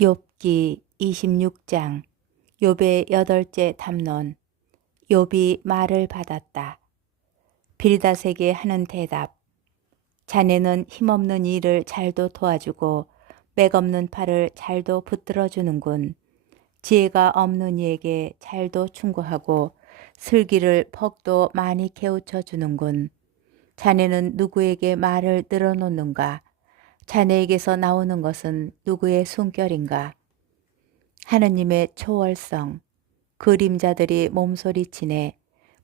욥기 26장. 욥의 여덟째 담론. 욥이 말을 받았다. 빌닷에게 하는 대답. 자네는 힘없는 이를 잘도 도와주고 맥없는 팔을 잘도 붙들어 주는군. 지혜가 없는 이에게 잘도 충고하고 슬기를 퍽도 많이 깨우쳐 주는군. 자네는 누구에게 말을 늘어놓는가? 자네에게서 나오는 것은 누구의 숨결인가? 하느님의 초월성. 그림자들이 몸소리치네.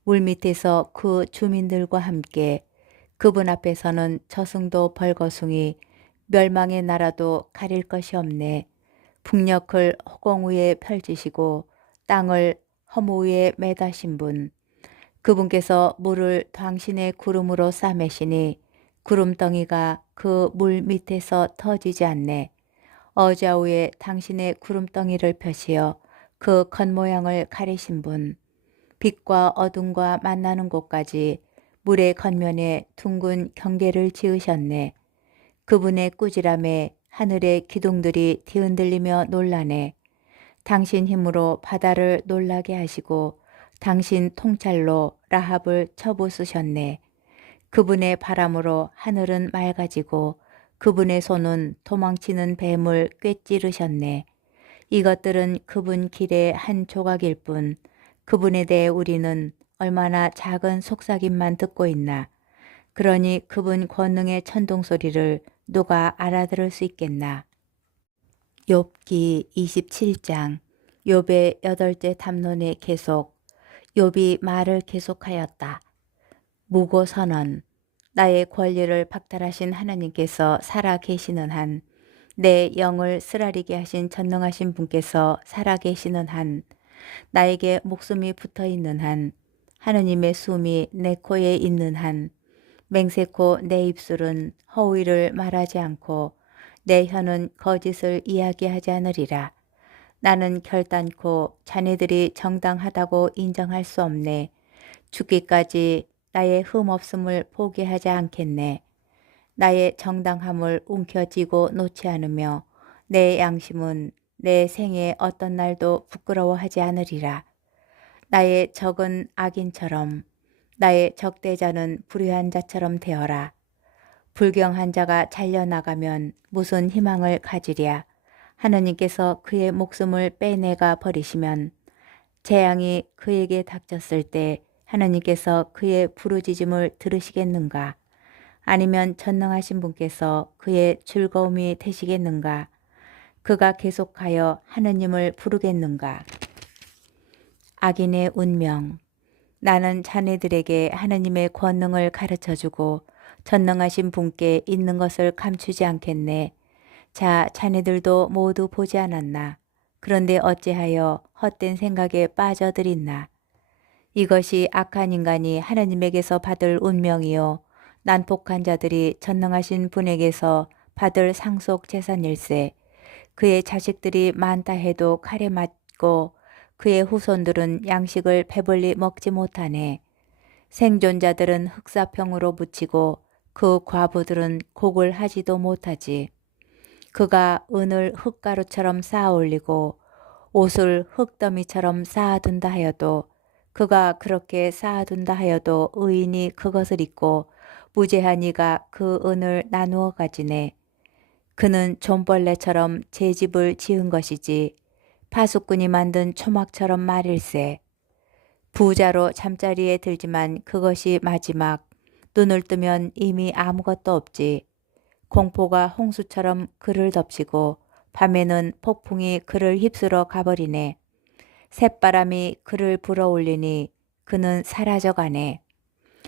물밑에서 그 주민들과 함께 그분 앞에서는 저승도 벌거숭이 멸망의 나라도 가릴 것이 없네. 북녘을 허공 위에 펼치시고 땅을 허무 위에 매다신 분. 그분께서 물을 당신의 구름으로 싸매시니 구름덩이가 그 물 밑에서 터지지 않네. 어좌우에 당신의 구름덩이를 펴시어 그 겉모양을 가리신 분. 빛과 어둠과 만나는 곳까지 물의 겉면에 둥근 경계를 지으셨네. 그분의 꾸지람에 하늘의 기둥들이 뒤흔들리며 놀라네. 당신 힘으로 바다를 놀라게 하시고 당신 통찰로 라합을 쳐부수셨네. 그분의 바람으로 하늘은 맑아지고 그분의 손은 도망치는 뱀을 꿰찌르셨네. 이것들은 그분 길의 한 조각일 뿐 그분에 대해 우리는 얼마나 작은 속삭임만 듣고 있나. 그러니 그분 권능의 천둥소리를 누가 알아들을 수 있겠나. 욥기 27장. 욥의 여덟째 담론의 계속. 욥이 말을 계속하였다. 무고 선언. 나의 권리를 박탈하신 하나님께서 살아 계시는 한, 내 영을 쓰라리게 하신 전능하신 분께서 살아 계시는 한, 나에게 목숨이 붙어 있는 한, 하느님의 숨이 내 코에 있는 한, 맹세코 내 입술은 허위를 말하지 않고 내 혀는 거짓을 이야기하지 않으리라. 나는 결단코 자네들이 정당하다고 인정할 수 없네. 죽기까지 나의 흠없음을 포기하지 않겠네. 나의 정당함을 움켜쥐고 놓지 않으며 내 양심은 내 생애 어떤 날도 부끄러워하지 않으리라. 나의 적은 악인처럼 나의 적대자는 불의한 자처럼 되어라. 불경한 자가 잘려나가면 무슨 희망을 가지랴. 하느님께서 그의 목숨을 빼내가 버리시면 재앙이 그에게 닥쳤을 때 하느님께서 그의 부르짖음을 들으시겠는가? 아니면 전능하신 분께서 그의 즐거움이 되시겠는가? 그가 계속하여 하느님을 부르겠는가? 악인의 운명. 나는 자네들에게 하느님의 권능을 가르쳐주고 전능하신 분께 있는 것을 감추지 않겠네. 자, 자네들도 모두 보지 않았나? 그런데 어찌하여 헛된 생각에 빠져들있나? 이것이 악한 인간이 하느님에게서 받을 운명이요 난폭한 자들이 전능하신 분에게서 받을 상속 재산일세. 그의 자식들이 많다 해도 칼에 맞고 그의 후손들은 양식을 배불리 먹지 못하네. 생존자들은 흑사병으로 묻히고 그 과부들은 곡을 하지도 못하지. 그가 은을 흙가루처럼 쌓아 올리고 옷을 흙더미처럼 쌓아둔다 하여도 그가 그렇게 쌓아둔다 하여도 의인이 그것을 입고 무죄한 이가 그 은을 나누어 가지네. 그는 좀벌레처럼 제 집을 지은 것이지 파수꾼이 만든 초막처럼 말일세. 부자로 잠자리에 들지만 그것이 마지막. 눈을 뜨면 이미 아무것도 없지. 공포가 홍수처럼 그를 덮치고 밤에는 폭풍이 그를 휩쓸어 가버리네. 새바람이 그를 불어올리니 그는 사라져가네.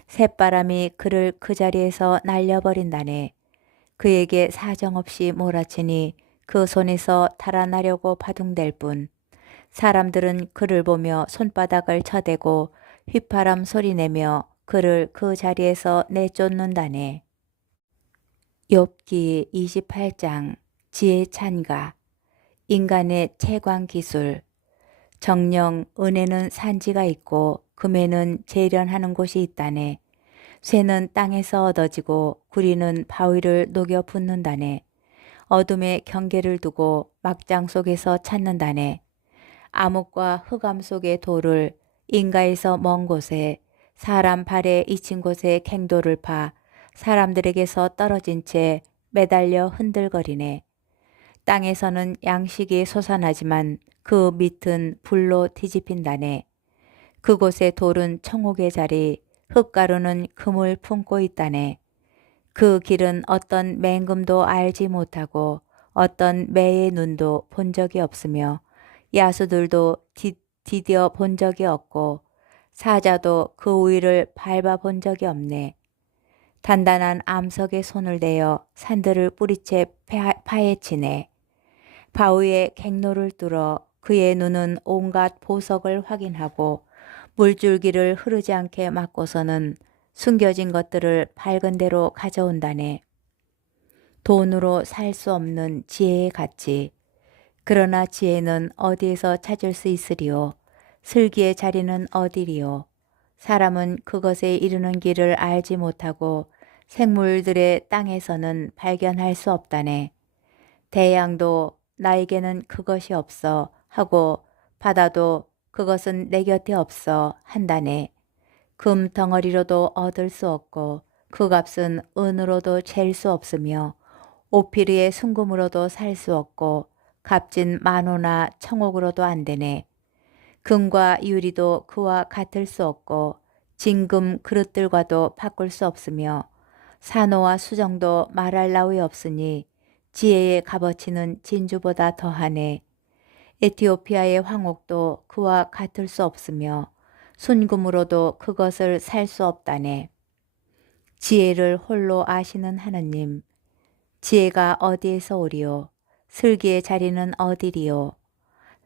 새바람이 그를 그 자리에서 날려버린다네. 그에게 사정없이 몰아치니 그 손에서 달아나려고 바둥댈 뿐. 사람들은 그를 보며 손바닥을 쳐대고 휘파람 소리내며 그를 그 자리에서 내쫓는다네. 욥기 28장. 지혜 찬가. 인간의 채광 기술. 정녕 은에는 산지가 있고 금에는 재련하는 곳이 있다네. 쇠는 땅에서 얻어지고 구리는 바위를 녹여 붓는다네. 어둠의 경계를 두고 막장 속에서 찾는다네. 암흑과 흑암 속의 돌을 인가에서 먼 곳에 사람 발에 잊힌 곳에 갱도를 파 사람들에게서 떨어진 채 매달려 흔들거리네. 땅에서는 양식이 솟아나지만 그 밑은 불로 뒤집힌다네. 그곳의 돌은 청옥의 자리, 흙가루는 금을 품고 있다네. 그 길은 어떤 맹금도 알지 못하고 어떤 매의 눈도 본 적이 없으며 야수들도 디뎌 본 적이 없고 사자도 그 위를 밟아 본 적이 없네. 단단한 암석에 손을 대어 산들을 뿌리채 파헤치네. 바위에 갱로를 뚫어 그의 눈은 온갖 보석을 확인하고 물줄기를 흐르지 않게 막고서는 숨겨진 것들을 밝은 대로 가져온다네. 돈으로 살 수 없는 지혜의 가치. 그러나 지혜는 어디에서 찾을 수 있으리요? 슬기의 자리는 어디리요? 사람은 그것에 이르는 길을 알지 못하고 생물들의 땅에서는 발견할 수 없다네. 대양도 나에게는 그것이 없어 하고 바다도 그것은 내 곁에 없어 한다네. 금 덩어리로도 얻을 수 없고 그 값은 은으로도 잴 수 없으며 오피리의 순금으로도 살 수 없고 값진 만호나 청옥으로도 안 되네. 금과 유리도 그와 같을 수 없고 진금 그릇들과도 바꿀 수 없으며 산호와 수정도 말할 나위 없으니 지혜의 값어치는 진주보다 더하네. 에티오피아의 황옥도 그와 같을 수 없으며 순금으로도 그것을 살 수 없다네. 지혜를 홀로 아시는 하느님, 지혜가 어디에서 오리요? 슬기의 자리는 어디리요?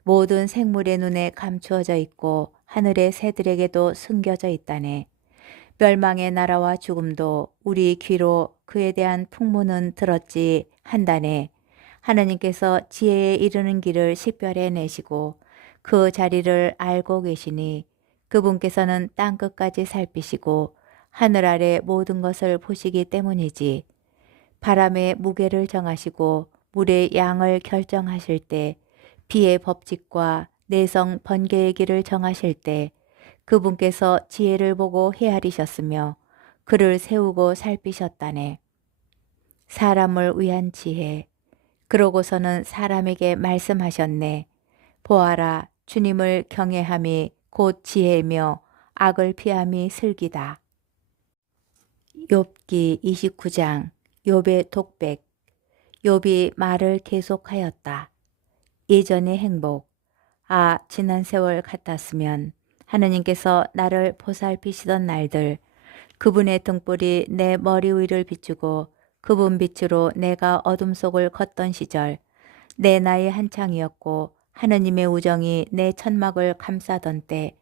모든 생물의 눈에 감추어져 있고 하늘의 새들에게도 숨겨져 있다네. 멸망의 나라와 죽음도 우리 귀로 그에 대한 풍문은 들었지 한다네. 하느님께서 지혜에 이르는 길을 식별해 내시고 그 자리를 알고 계시니 그분께서는 땅끝까지 살피시고 하늘 아래 모든 것을 보시기 때문이지. 바람의 무게를 정하시고 물의 양을 결정하실 때 비의 법칙과 내성 번개의 길을 정하실 때 그분께서 지혜를 보고 헤아리셨으며 그를 세우고 살피셨다네. 사람을 위한 지혜. 그러고서는 사람에게 말씀하셨네. 보아라, 주님을 경외함이 곧 지혜며 악을 피함이 슬기다. 욥기 29장. 욥의 독백. 욥이 말을 계속하였다. 예전의 행복. 아, 지난 세월 같았으면 하느님께서 나를 보살피시던 날들, 그분의 등불이 내 머리 위를 비추고 그분 빛으로 내가 어둠 속을 걷던 시절, 내 나이 한창이었고 하느님의 우정이 내 천막을 감싸던 때,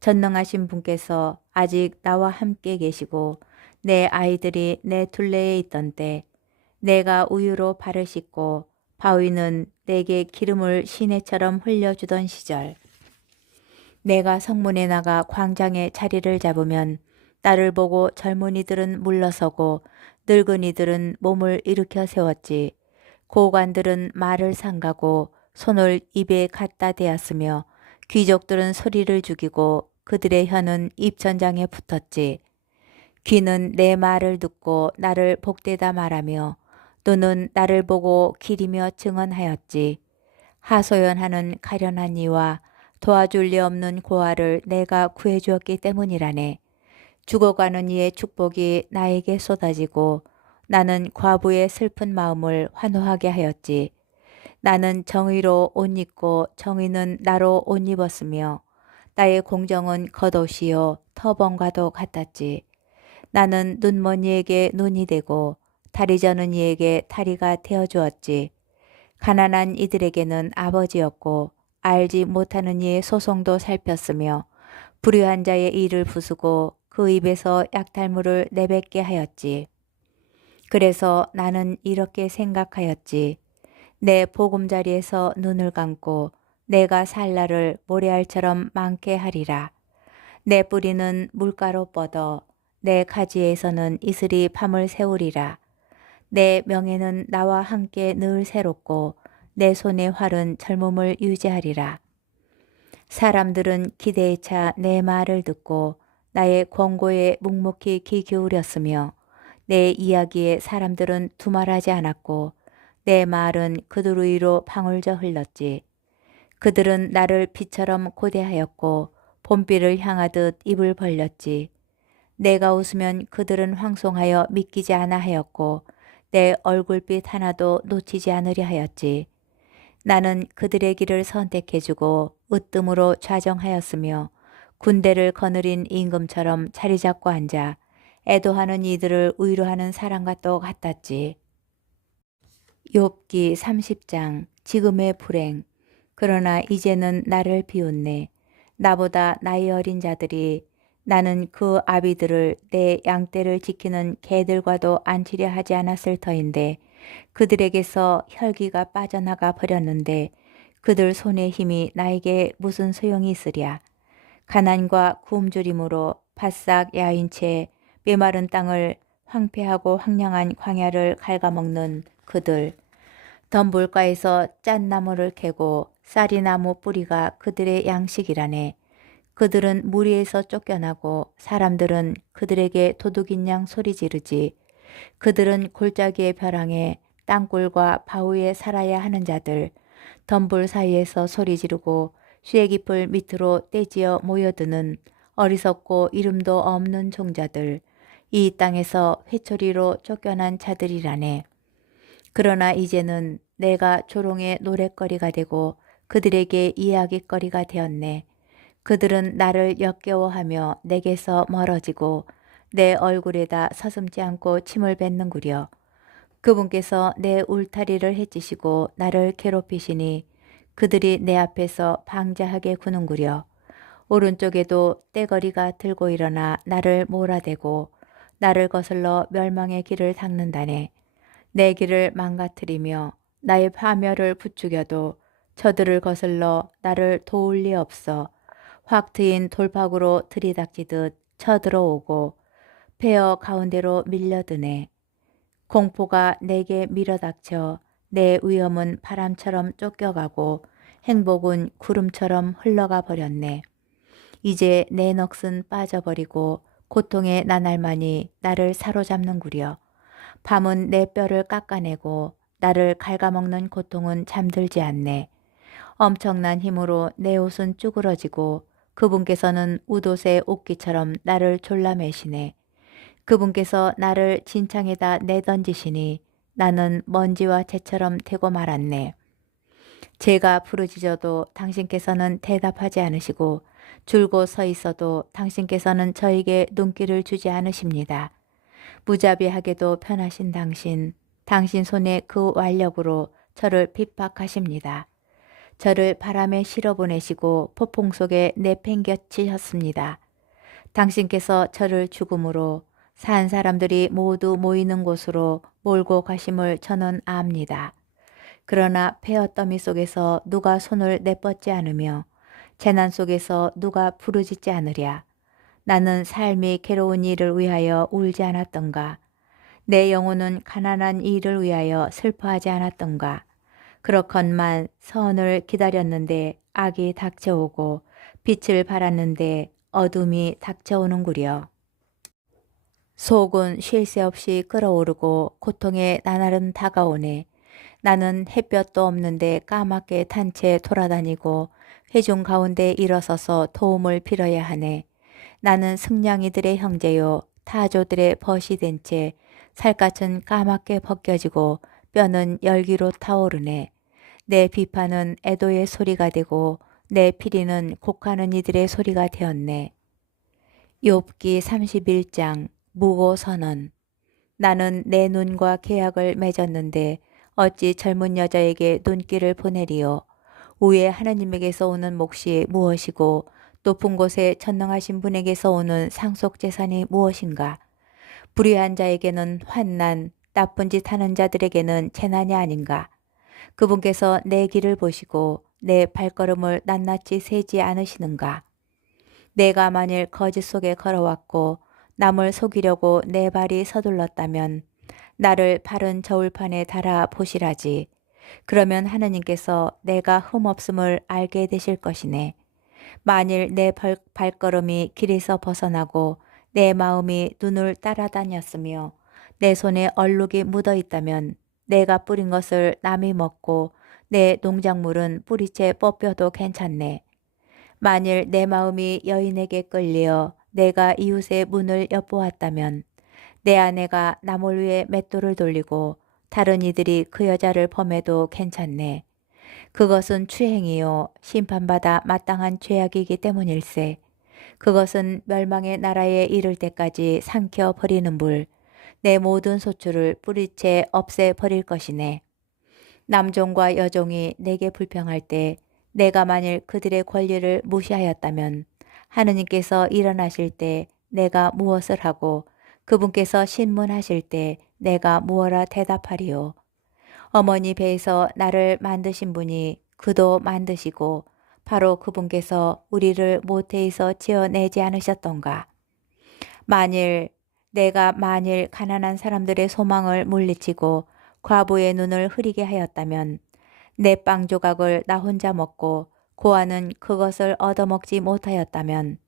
전능하신 분께서 아직 나와 함께 계시고 내 아이들이 내 둘레에 있던 때, 내가 우유로 발을 씻고 바위는 내게 기름을 시내처럼 흘려주던 시절, 내가 성문에 나가 광장에 자리를 잡으면 나를 보고 젊은이들은 물러서고 늙은이들은 몸을 일으켜 세웠지. 고관들은 말을 삼가고 손을 입에 갖다 대었으며 귀족들은 소리를 죽이고 그들의 혀는 입천장에 붙었지. 귀는 내 말을 듣고 나를 복되다 말하며 눈은 나를 보고 기리며 증언하였지. 하소연하는 가련한 이와 도와줄 리 없는 고아를 내가 구해주었기 때문이라네. 죽어가는 이의 축복이 나에게 쏟아지고 나는 과부의 슬픈 마음을 환호하게 하였지. 나는 정의로 옷 입고 정의는 나로 옷 입었으며 나의 공정은 겉옷이요 터번과도 같았지. 나는 눈먼 이에게 눈이 되고 다리 저는 이에게 다리가 되어주었지. 가난한 이들에게는 아버지였고 알지 못하는 이의 소송도 살폈으며 불의한 자의 이를 부수고 그 입에서 약탈물을 내뱉게 하였지. 그래서 나는 이렇게 생각하였지. 내 보금자리에서 눈을 감고 내가 살 날을 모래알처럼 많게 하리라. 내 뿌리는 물가로 뻗어 내 가지에서는 이슬이 밤을 새우리라. 내 명예는 나와 함께 늘 새롭고 내 손의 활은 젊음을 유지하리라. 사람들은 기대에 차 내 말을 듣고 나의 권고에 묵묵히 귀 기울였으며 내 이야기에 사람들은 두말하지 않았고 내 말은 그들 위로 방울져 흘렀지. 그들은 나를 비처럼 고대하였고 봄비를 향하듯 입을 벌렸지. 내가 웃으면 그들은 황송하여 믿기지 않아 하였고 내 얼굴빛 하나도 놓치지 않으려 하였지. 나는 그들의 길을 선택해주고 으뜸으로 좌정하였으며 군대를 거느린 임금처럼 자리 잡고 앉아 애도하는 이들을 위로하는 사람과 또 같았지. 욥기 30장 지금의 불행. 그러나 이제는 나를 비웃네. 나보다 나이 어린 자들이 나는 그 아비들을 내 양떼를 지키는 개들과도 안치려 하지 않았을 터인데 그들에게서 혈기가 빠져나가 버렸는데 그들 손의 힘이 나에게 무슨 소용이 있으랴. 가난과 굶주림으로 바싹 야인 채 메마른 땅을 황폐하고 황량한 광야를 갉아먹는 그들. 덤불가에서 짠나무를 캐고 쌀이나무 뿌리가 그들의 양식이라네. 그들은 무리에서 쫓겨나고 사람들은 그들에게 도둑인 양 소리 지르지. 그들은 골짜기의 벼랑에 땅굴과 바위에 살아야 하는 자들, 덤불 사이에서 소리 지르고 쇠기풀 밑으로 떼지어 모여드는 어리석고 이름도 없는 종자들, 이 땅에서 회초리로 쫓겨난 자들이라네. 그러나 이제는 내가 조롱의 노랫거리가 되고 그들에게 이야기거리가 되었네. 그들은 나를 역겨워하며 내게서 멀어지고 내 얼굴에다 서슴지 않고 침을 뱉는구려. 그분께서 내 울타리를 해치시고 나를 괴롭히시니 그들이 내 앞에서 방자하게 구는구려. 오른쪽에도 떼거리가 들고 일어나 나를 몰아대고 나를 거슬러 멸망의 길을 닦는다네. 내 길을 망가뜨리며 나의 파멸을 부추겨도 저들을 거슬러 나를 도울 리 없어. 확 트인 돌팍으로 들이닥치듯 쳐들어오고 폐허 가운데로 밀려드네. 공포가 내게 밀어닥쳐 내 위험은 바람처럼 쫓겨가고 행복은 구름처럼 흘러가 버렸네. 이제 내 넋은 빠져버리고 고통의 나날만이 나를 사로잡는구려. 밤은 내 뼈를 깎아내고 나를 갉아먹는 고통은 잠들지 않네. 엄청난 힘으로 내 옷은 쭈그러지고 그분께서는 웃옷의 옷기처럼 나를 졸라매시네. 그분께서 나를 진창에다 내던지시니 나는 먼지와 재처럼 되고 말았네. 제가 부르짖어도 당신께서는 대답하지 않으시고 줄곧 서 있어도 당신께서는 저에게 눈길을 주지 않으십니다. 무자비하게도 편하신 당신 손의 그 완력으로 저를 핍박하십니다. 저를 바람에 실어보내시고 폭풍 속에 내팽겨치셨습니다. 당신께서 저를 죽음으로 산 사람들이 모두 모이는 곳으로 몰고 가심을 저는 압니다. 그러나 폐허더미 속에서 누가 손을 내뻗지 않으며 재난 속에서 누가 부르짖지 않으랴. 나는 삶이 괴로운 일을 위하여 울지 않았던가. 내 영혼은 가난한 일을 위하여 슬퍼하지 않았던가. 그렇건만 선을 기다렸는데 악이 닥쳐오고 빛을 바랐는데 어둠이 닥쳐오는구려. 속은 쉴 새 없이 끓어오르고 고통의 나날은 다가오네. 나는 햇볕도 없는데 까맣게 탄 채 돌아다니고 회중 가운데 일어서서 도움을 빌어야 하네. 나는 승냥이들의 형제요 타조들의 벗이 된 채 살갗은 까맣게 벗겨지고 뼈는 열기로 타오르네. 내 비판은 애도의 소리가 되고 내 피리는 곡하는 이들의 소리가 되었네. 욥기 31장 무고 선언. 나는 내 눈과 계약을 맺었는데 어찌 젊은 여자에게 눈길을 보내리요. 위에 하나님에게서 오는 몫이 무엇이고 높은 곳에 전능하신 분에게서 오는 상속재산이 무엇인가. 불의한 자에게는 환난, 나쁜 짓 하는 자들에게는 재난이 아닌가. 그분께서 내 길을 보시고 내 발걸음을 낱낱이 세지 않으시는가. 내가 만일 거짓 속에 걸어왔고 남을 속이려고 내 발이 서둘렀다면 나를 바른 저울판에 달아 보시라지. 그러면 하느님께서 내가 흠없음을 알게 되실 것이네. 만일 내 발걸음이 길에서 벗어나고 내 마음이 눈을 따라다녔으며 내 손에 얼룩이 묻어 있다면 내가 뿌린 것을 남이 먹고 내 농작물은 뿌리채 뽑혀도 괜찮네. 만일 내 마음이 여인에게 끌려 내가 이웃의 문을 엿보았다면 내 아내가 나물 위에 맷돌을 돌리고 다른 이들이 그 여자를 범해도 괜찮네. 그것은 추행이요 심판받아 마땅한 죄악이기 때문일세. 그것은 멸망의 나라에 이를 때까지 삼켜 버리는 물, 내 모든 소출을 뿌리채 없애 버릴 것이네. 남종과 여종이 내게 불평할 때 내가 만일 그들의 권리를 무시하였다면 하느님께서 일어나실 때 내가 무엇을 하고 그분께서 신문하실 때 내가 무엇라 대답하리요. 어머니 배에서 나를 만드신 분이 그도 만드시고 바로 그분께서 우리를 모태에서 지어내지 않으셨던가. 만일 가난한 사람들의 소망을 물리치고 과부의 눈을 흐리게 하였다면 내 빵 조각을 나 혼자 먹고 고아는 그것을 얻어먹지 못하였다면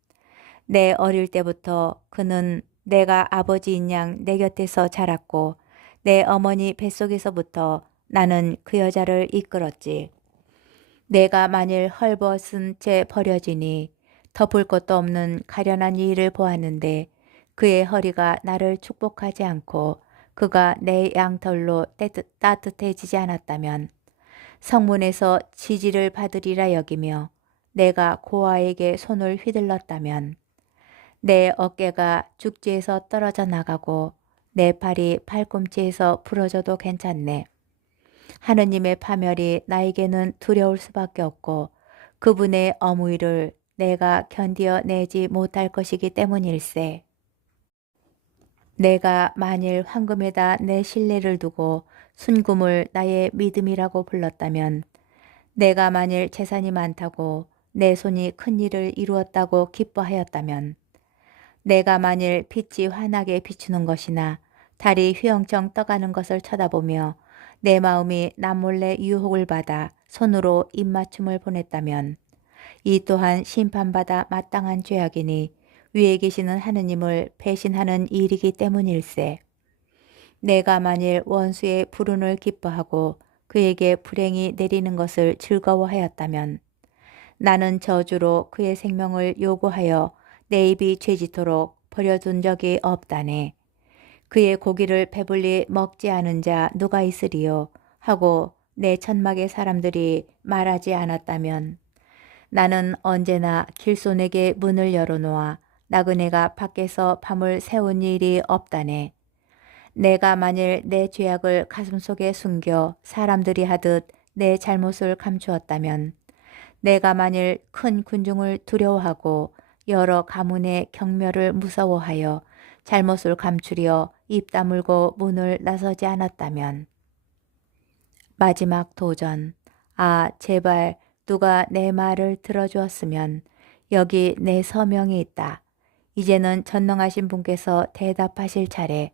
내 어릴 때부터 그는 내가 아버지인 양 내 곁에서 자랐고 내 어머니 뱃속에서부터 나는 그 여자를 이끌었지. 내가 만일 헐벗은 채 버려지니 덮을 것도 없는 가련한 이를 보았는데 그의 허리가 나를 축복하지 않고 그가 내 양털로 따뜻해지지 않았다면 성문에서 지지를 받으리라 여기며 내가 고아에게 손을 휘둘렀다면 내 어깨가 죽지에서 떨어져 나가고 내 팔이 팔꿈치에서 부러져도 괜찮네. 하느님의 파멸이 나에게는 두려울 수밖에 없고 그분의 어무이를 내가 견디어내지 못할 것이기 때문일세. 내가 만일 황금에다 내 신뢰를 두고 순금을 나의 믿음이라고 불렀다면 내가 만일 재산이 많다고 내 손이 큰 일을 이루었다고 기뻐하였다면 내가 만일 빛이 환하게 비추는 것이나 달이 휘영청 떠가는 것을 쳐다보며 내 마음이 남몰래 유혹을 받아 손으로 입맞춤을 보냈다면 이 또한 심판받아 마땅한 죄악이니 위에 계시는 하느님을 배신하는 일이기 때문일세. 내가 만일 원수의 불운을 기뻐하고 그에게 불행이 내리는 것을 즐거워하였다면 나는 저주로 그의 생명을 요구하여 내 입이 죄짓도록 버려둔 적이 없다네. 그의 고기를 배불리 먹지 않은 자 누가 있으리요 하고 내 천막의 사람들이 말하지 않았다면 나는 언제나 길손에게 문을 열어놓아 나그네가 밖에서 밤을 새운 일이 없다네. 내가 만일 내 죄악을 가슴속에 숨겨 사람들이 하듯 내 잘못을 감추었다면 내가 만일 큰 군중을 두려워하고 여러 가문의 경멸을 무서워하여 잘못을 감추려 입 다물고 문을 나서지 않았다면 마지막 도전. 아, 제발 누가 내 말을 들어주었으면 여기 내 서명이 있다. 이제는 전능하신 분께서 대답하실 차례.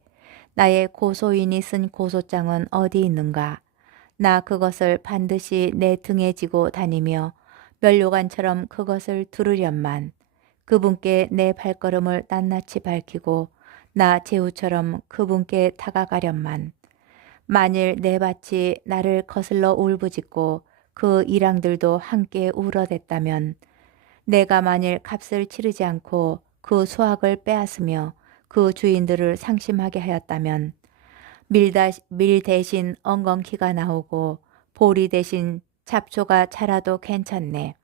나의 고소인이 쓴 고소장은 어디 있는가? 나 그것을 반드시 내 등에 지고 다니며 면류관처럼 그것을 두르련만 그분께 내 발걸음을 낱낱이 밝히고 나 제후처럼 그분께 다가가련만 만일 내 밭이 나를 거슬러 울부짖고 그 일항들도 함께 울어댔다면 내가 만일 값을 치르지 않고 그 수확을 빼앗으며 그 주인들을 상심하게 하였다면 밀 대신 엉겅퀴가 나오고 보리 대신 잡초가 자라도 괜찮네.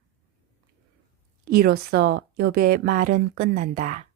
이로써 욥의 말은 끝난다.